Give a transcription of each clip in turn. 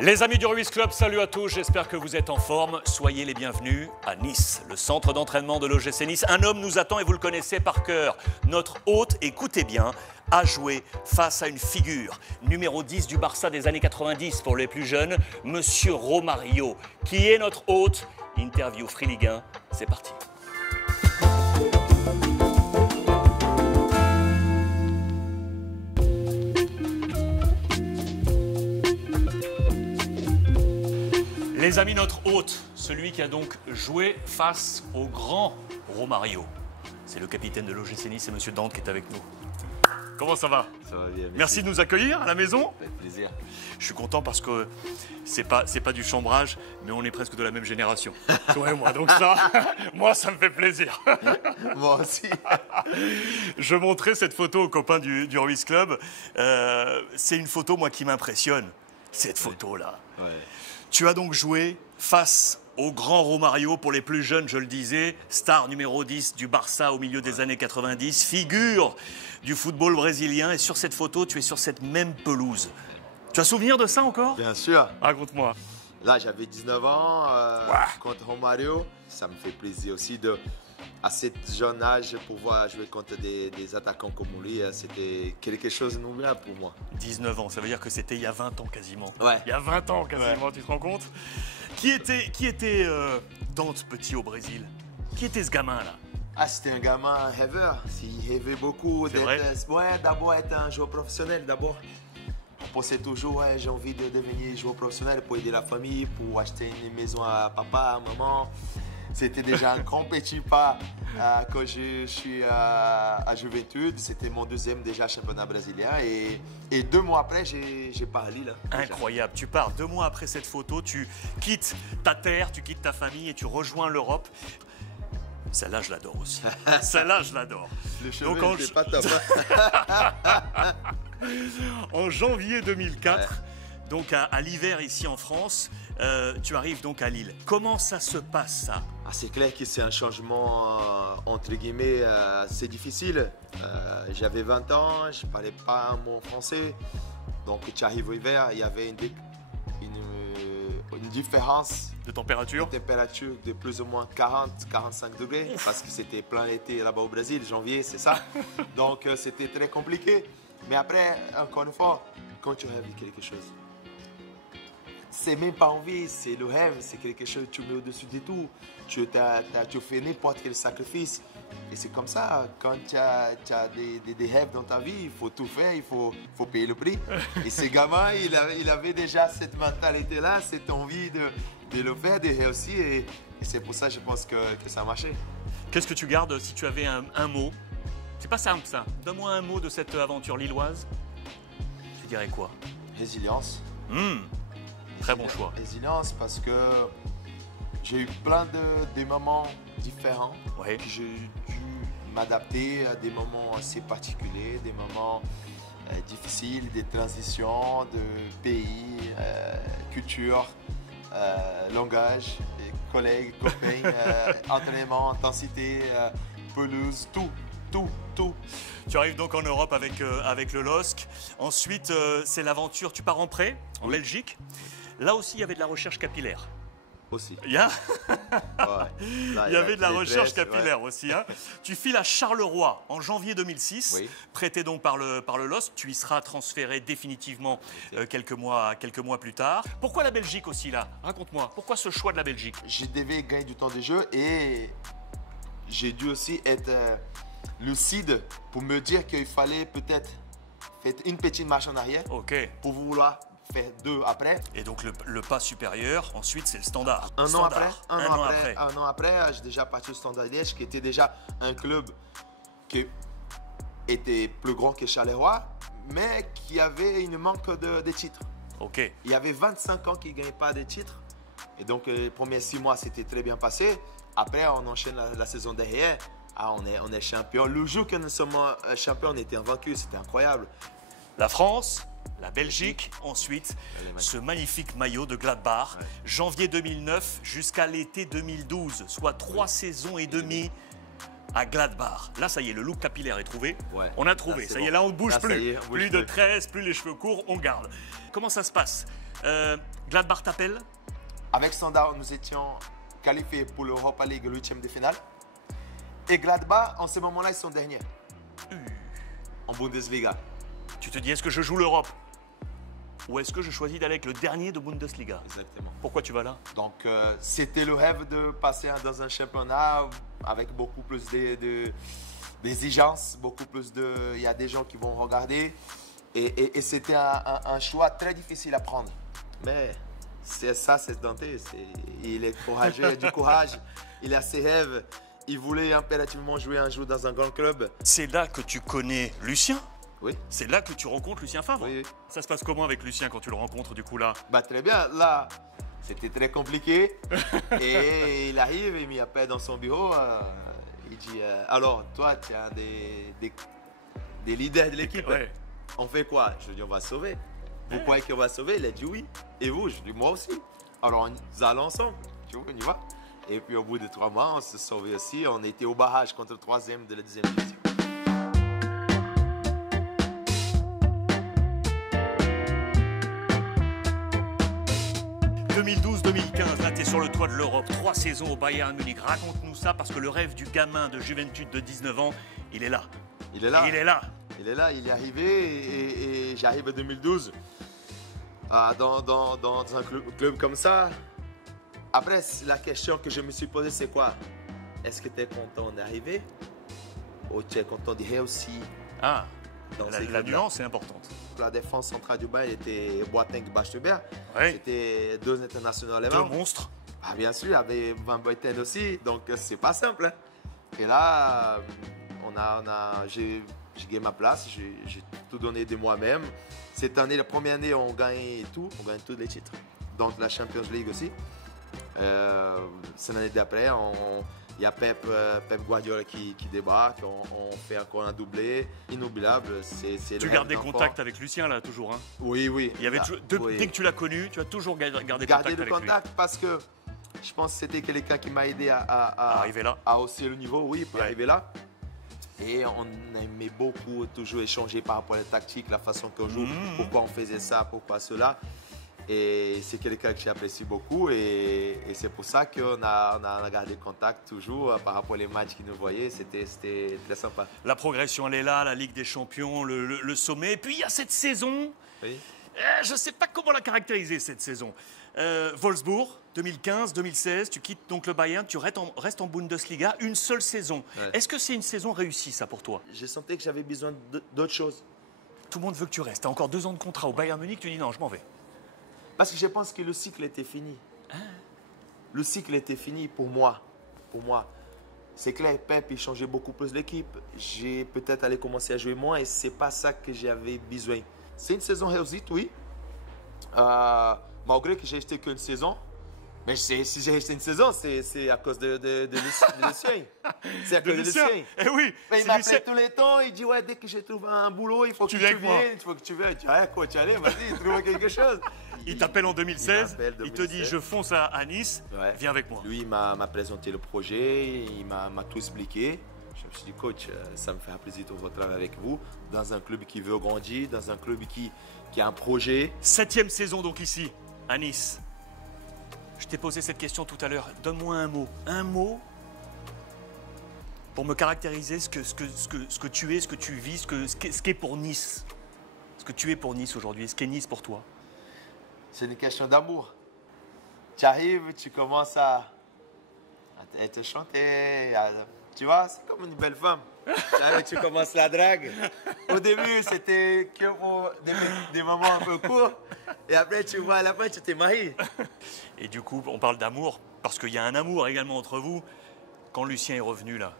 Les amis du Ruiz Club, salut à tous, j'espère que vous êtes en forme. Soyez les bienvenus à Nice, le centre d'entraînement de l'OGC Nice. Un homme nous attend et vous le connaissez par cœur. Notre hôte, écoutez bien, a joué face à une figure. Numéro 10 du Barça des années 90 pour les plus jeunes, Monsieur Romario. Qui est notre hôte? Interview Free Ligue 1, c'est parti. Les amis, notre hôte, celui qui a donc joué face au grand Romario. C'est le capitaine de l'OGC Nice, c'est Monsieur Dante qui est avec nous. Comment ça va? Ça va bien, merci de nous accueillir à la maison. Avec plaisir. Je suis content parce que c'est pas du chambrage, mais on est presque de la même génération. Toi et moi, donc ça, moi ça me fait plaisir. Moi aussi. Je montrais cette photo aux copains du Ruiz Club. C'est une photo, moi, qui m'impressionne. Cette photo-là. Ouais. Tu as donc joué face au grand Romario, pour les plus jeunes, je le disais, star numéro 10 du Barça au milieu des années 90, figure du football brésilien. Et sur cette photo, tu es sur cette même pelouse. Tu as souvenir de ça encore? Bien sûr. Raconte-moi. Là, j'avais 19 ans contre Romario. Ça me fait plaisir aussi à cet jeune âge, pouvoir jouer contre des attaquants comme lui. C'était quelque chose d'inoubliable pour moi. 19 ans, ça veut dire que c'était il y a 20 ans quasiment. Ouais. Il y a 20 ans quasiment, ouais. Tu te rends compte? Qui était Dante petit au Brésil? Qui était ce gamin-là? Ah, c'était un gamin rêveur. Il rêvait beaucoup d'abord être un joueur professionnel. D'abord, on pensait toujours, j'ai envie de devenir joueur professionnel pour aider la famille, pour acheter une maison à papa, à maman. C'était déjà un grand petit pas quand je suis à Juventude. C'était mon deuxième déjà championnat brésilien. Et 2 mois après, j'ai parlé là. Incroyable. Tu pars 2 mois après cette photo, tu quittes ta terre, tu quittes ta famille et tu rejoins l'Europe. Celle-là, je l'adore aussi. Celle-là, je l'adore. Le chemin n'était pas top. En janvier 2004, ouais. Donc à l'hiver ici en France, tu arrives donc à Lille. Comment ça se passe, ça? C'est clair que c'est un changement, entre guillemets, assez difficile. J'avais 20 ans, je ne parlais pas un mot français. Donc tu arrives au hiver, il y avait une différence de température de plus ou moins 40-45 degrés, parce que c'était plein été là-bas au Brésil, janvier, c'est ça. Donc c'était très compliqué. Mais après, encore une fois, quand tu rêves de quelque chose, c'est même pas envie, c'est le rêve, c'est quelque chose que tu mets au-dessus de tout. Tu fais n'importe quel sacrifice. Et c'est comme ça, quand tu as des rêves dans ta vie, il faut tout faire, il faut payer le prix. Et ce gamin, il avait déjà cette mentalité-là, cette envie de le faire, de réussir. Et c'est pour ça, je pense que ça a marché. Qu'est-ce que tu gardes si tu avais un mot? C'est pas simple, ça. Donne-moi un mot de cette aventure lilloise. Tu dirais quoi? Résilience. Très bon choix. Résilience, parce que j'ai eu plein de moments différents, ouais. Que j'ai dû m'adapter à des moments assez particuliers, des moments difficiles, des transitions de pays, culture, langage, collègues, copains, entraînement, intensité, pelouse, tout. Tu arrives donc en Europe avec le LOSC. Ensuite, c'est l'aventure. Tu pars en prêt en Belgique. Là aussi, il y avait de la recherche capillaire. Aussi. Il y avait de la recherche capillaire aussi. Hein. Tu files à Charleroi en janvier 2006, oui. Prêté donc par le LOSC. Tu y seras transféré définitivement quelques mois plus tard. Pourquoi la Belgique aussi là? Raconte-moi. Pourquoi ce choix de la Belgique? Je devais gagner du temps de jeu et j'ai dû aussi être lucide pour me dire qu'il fallait peut-être faire une petite marche en arrière pour vouloir faire 2 après. Et donc le pas supérieur, ensuite c'est le standard. Un an après, j'ai déjà parti au Standard Liège, qui était déjà un club qui était plus grand que Charleroi, mais qui avait une manque de titres. Il y avait 25 ans qu'il ne gagnait pas de titres. Et donc les premiers 6 mois, c'était très bien passé. Après, on enchaîne la saison derrière. On est champion. Le jour que nous sommes champions, on était invaincus. C'était incroyable. La France, la Belgique, ensuite, ce magnifique maillot de Gladbach, janvier 2009 jusqu'à l'été 2012, soit 3 saisons et demie à Gladbach. Là, ça y est, le look capillaire est trouvé. Ouais. On a trouvé. Là, c'est ça y est, bon. là, on ne bouge Là, ça plus. y est, on bouge Plus de plus. tresses, plus les cheveux courts, on garde. Comment ça se passe Gladbach t'appelle? Avec Standard, nous étions qualifiés pour l'Europa League, le 8e de finale. Et Gladbach, en ce moment-là, ils sont derniers. En Bundesliga. Tu te dis, est-ce que je joue l'Europe? Ou est-ce que je choisis d'aller avec le dernier de Bundesliga? Exactement. Pourquoi tu vas là? Donc, c'était le rêve de passer dans un championnat avec beaucoup plus d'exigences, beaucoup plus de... Il y a des gens qui vont regarder. Et c'était un choix très difficile à prendre. Mais c'est ça, c'est Dante. Il est courageux, il a du courage. Il a ses rêves. Il voulait impérativement jouer un jour dans un grand club. C'est là que tu connais Lucien? Oui. C'est là que tu rencontres Lucien Favre? Oui. Ça se passe comment avec Lucien quand tu le rencontres du coup là? Bah, très bien. Là, c'était très compliqué. Et il arrive, il m'appelle dans son bureau. Il dit alors, toi, tu es un des leaders de l'équipe. Ouais. On fait quoi? Je lui dis on va sauver. Vous croyez qu'on va sauver? Il a dit oui. Et vous? Je dis moi aussi. Alors, nous allons ensemble. Tu vois, on y va. Et puis, au bout de 3 mois, on s'est sauvés aussi. On était au barrage contre le 3e de la 2e division. 2012-2015, là, tu es sur le toit de l'Europe. 3 saisons au Bayern Munich. Raconte-nous ça parce que le rêve du gamin de Juventud de 19 ans, il est là. Il est là. Il est là. Il est là, il est arrivé et j'arrive en 2012 dans un club comme ça. Après, la question que je me suis posée, c'est quoi? Est-ce que tu es content d'arriver ou tu es content de réussir? Ah, dans la nuance est importante. La défense centrale du Bayern était Boateng, Bachterberg. Oui. C'était 2 internationaux Deux allemands. monstres. Ah, bien sûr, avec Van Buiten aussi, donc c'est pas simple. Hein. Et là, j'ai gagné ma place, j'ai tout donné de moi-même. Cette année, la première année, on gagne tous les titres, donc la Champions League aussi. C'est l'année d'après, il y a Pep Guardiola qui débarque, on fait encore un doublé, inoubliable. Tu gardes des contacts avec Lucien là toujours, hein? Oui, oui. Il y avait Oui. Dès que tu l'as connu, tu as toujours gardé Garder contact le avec lui. contact parce que je pense que c'était quelqu'un qui m'a aidé à Arriver là. à hausser le niveau, oui, pour Ouais. arriver là. Et on aimait beaucoup toujours échanger par rapport à la tactique, la façon qu'on joue, pourquoi on faisait ça, pourquoi cela. Et c'est quelqu'un que j'apprécie beaucoup et c'est pour ça qu'on a gardé contact toujours par rapport aux matchs qu'il nous voyait. C'était très sympa. La progression, elle est là, la Ligue des Champions, le sommet. Et puis il y a cette saison. Oui. Je ne sais pas comment la caractériser cette saison. Wolfsburg, 2015-2016, tu quittes donc le Bayern, tu restes en Bundesliga, une seule saison. Ouais. Est-ce que c'est une saison réussie ça pour toi? Je sentais que j'avais besoin d'autre chose. Tout le monde veut que tu restes. Tu as encore 2 ans de contrat au Bayern Munich, tu dis non, je m'en vais. Parce que je pense que le cycle était fini. Le cycle était fini pour moi. Pour moi. C'est clair, Pep, il changeait beaucoup plus l'équipe. J'ai peut-être allé commencer à jouer moins et c'est pas ça que j'avais besoin. C'est une saison réussie, oui. Malgré que j'ai resté qu'une saison. Mais si j'ai resté une saison, c'est à cause de Lucien. C'est à cause de Lucien. Eh oui, Mais il c'est m'appelle Lucien. tous les temps, il dit ouais, dès que je trouve un boulot, il faut que tu viens avec moi. viennes, il faut que tu viennes. Tu dis, quoi, tu allais, vas-y, trouve quelque chose. Il t'appelle en 2016, m'appelle il te dit 2016. je fonce à Nice, Ouais. viens avec moi. Lui, il m'a présenté le projet, il m'a tout expliqué. Je me suis dit, coach, ça me fait plaisir de travailler avec vous dans un club qui veut grandir, dans un club qui a un projet. 7e saison donc ici, à Nice. Je t'ai posé cette question tout à l'heure. Donne-moi un mot pour me caractériser ce que tu es, ce que tu vis, ce qu'est pour Nice. Ce que tu es pour Nice aujourd'hui, ce qu'est Nice pour toi. C'est une question d'amour. Tu arrives, tu commences à te chanter. Tu vois, c'est comme une belle femme. Tu arrives, tu commences la drague. Au début, c'était que pour des moments un peu courts. Et après, tu vois, à la fin, tu t'es marié. Et du coup, on parle d'amour, parce qu'il y a un amour également entre vous. Quand Lucien est revenu là,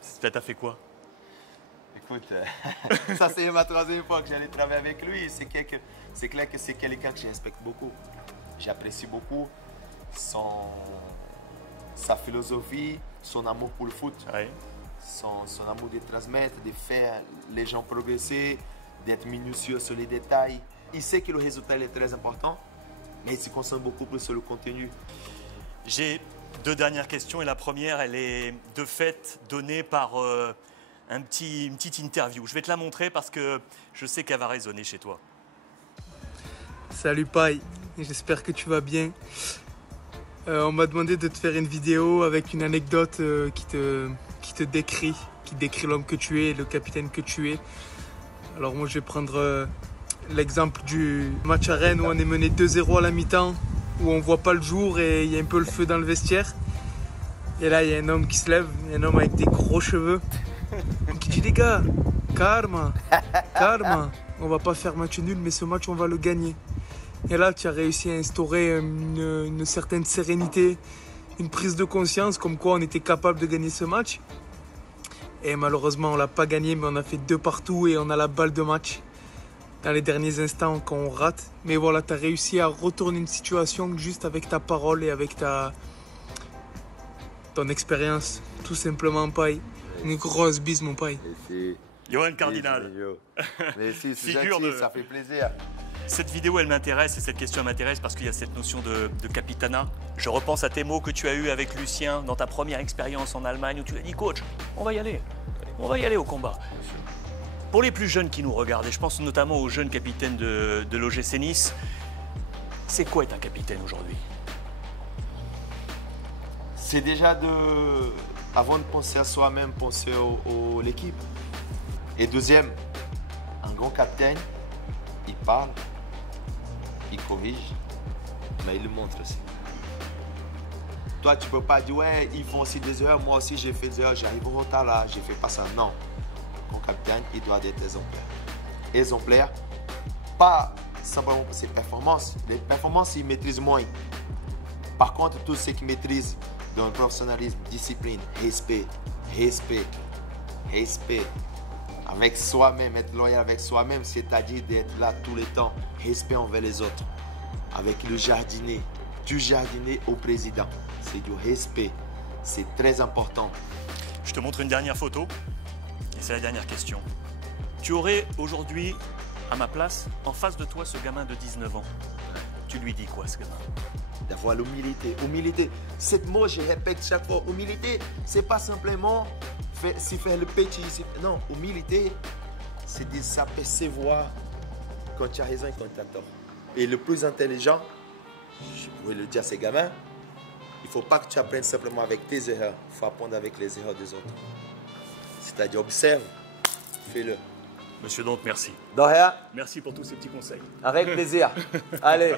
ça t'a fait quoi? Écoute, ça c'est ma 3e fois que j'allais travailler avec lui. C'est clair que c'est quelqu'un que je respecte beaucoup. J'apprécie beaucoup sa philosophie, son amour pour le foot, Ouais. son amour de transmettre, de faire les gens progresser, d'être minutieux sur les détails. Il sait que le résultat est très important, mais il se concentre beaucoup plus sur le contenu. J'ai Deux dernières questions et la première, elle est de fait donnée par une petite interview. Je vais te la montrer parce que je sais qu'elle va résonner chez toi. Salut Paille, j'espère que tu vas bien. On m'a demandé de te faire une vidéo avec une anecdote qui décrit l'homme que tu es, le capitaine que tu es. Alors moi je vais prendre l'exemple du match à Rennes où on est mené 2-0 à la mi-temps, où on voit pas le jour et il y a un peu le feu dans le vestiaire. Et là il y a un homme qui se lève, un homme avec des gros cheveux, qui dit les gars, calme, on va pas faire match nul mais ce match on va le gagner. Et là tu as réussi à instaurer une certaine sérénité, une prise de conscience comme quoi on était capable de gagner ce match. Et malheureusement on l'a pas gagné mais on a fait 2 partout et on a la balle de match dans les derniers instants quand on rate. Mais voilà, tu as réussi à retourner une situation juste avec ta parole et avec ton expérience, tout simplement, Paille. Une grosse bise, mon Paille. Merci. Johan Cardinal. Merci, c'est Figure gentil, de- ça fait plaisir. Cette vidéo, elle m'intéresse et cette question elle m'intéresse parce qu'il y a cette notion de capitanat. Je repense à tes mots que tu as eus avec Lucien dans ta première expérience en Allemagne où tu as dit « Coach, on va y aller au combat ». Pour les plus jeunes qui nous regardent, et je pense notamment aux jeunes capitaines de l'OGC Nice, c'est quoi être un capitaine aujourd'hui? C'est déjà avant de penser à soi-même, penser à l'équipe. Et deuxième, un grand capitaine, il parle, il corrige, mais il le montre aussi. Toi, tu peux pas dire, ouais, ils font aussi des erreurs, moi aussi j'ai fait des erreurs, j'arrive au retard là, j'ai fait pas ça. Non. Mon capitaine, il doit être exemplaire. Exemplaire, pas simplement pour ses performances. Les performances, il maîtrise moins. Par contre, tout ce qu'il maîtrise dans le professionnalisme, discipline, respect, avec soi-même, être loyal avec soi-même, c'est-à-dire d'être là tous les temps, respect envers les autres. Avec le jardinier, du jardinier au président, c'est du respect. C'est très important. Je te montre une dernière photo et c'est la dernière question. Tu aurais aujourd'hui, à ma place, en face de toi ce gamin de 19 ans. Tu lui dis quoi, ce gamin? D'avoir l'humilité. Humilité, ce mot, je répète chaque fois. Humilité, c'est pas simplement faire le petit. Non, humilité, c'est de s'apercevoir quand tu as raison et quand tu as tort. Et le plus intelligent, je pourrais le dire à ces gamins, il ne faut pas que tu apprennes simplement avec tes erreurs. Il faut apprendre avec les erreurs des autres. C'est-à-dire, observe, fais-le. Monsieur Donte, merci. De rien, Merci pour tous ces petits conseils. avec plaisir. Allez.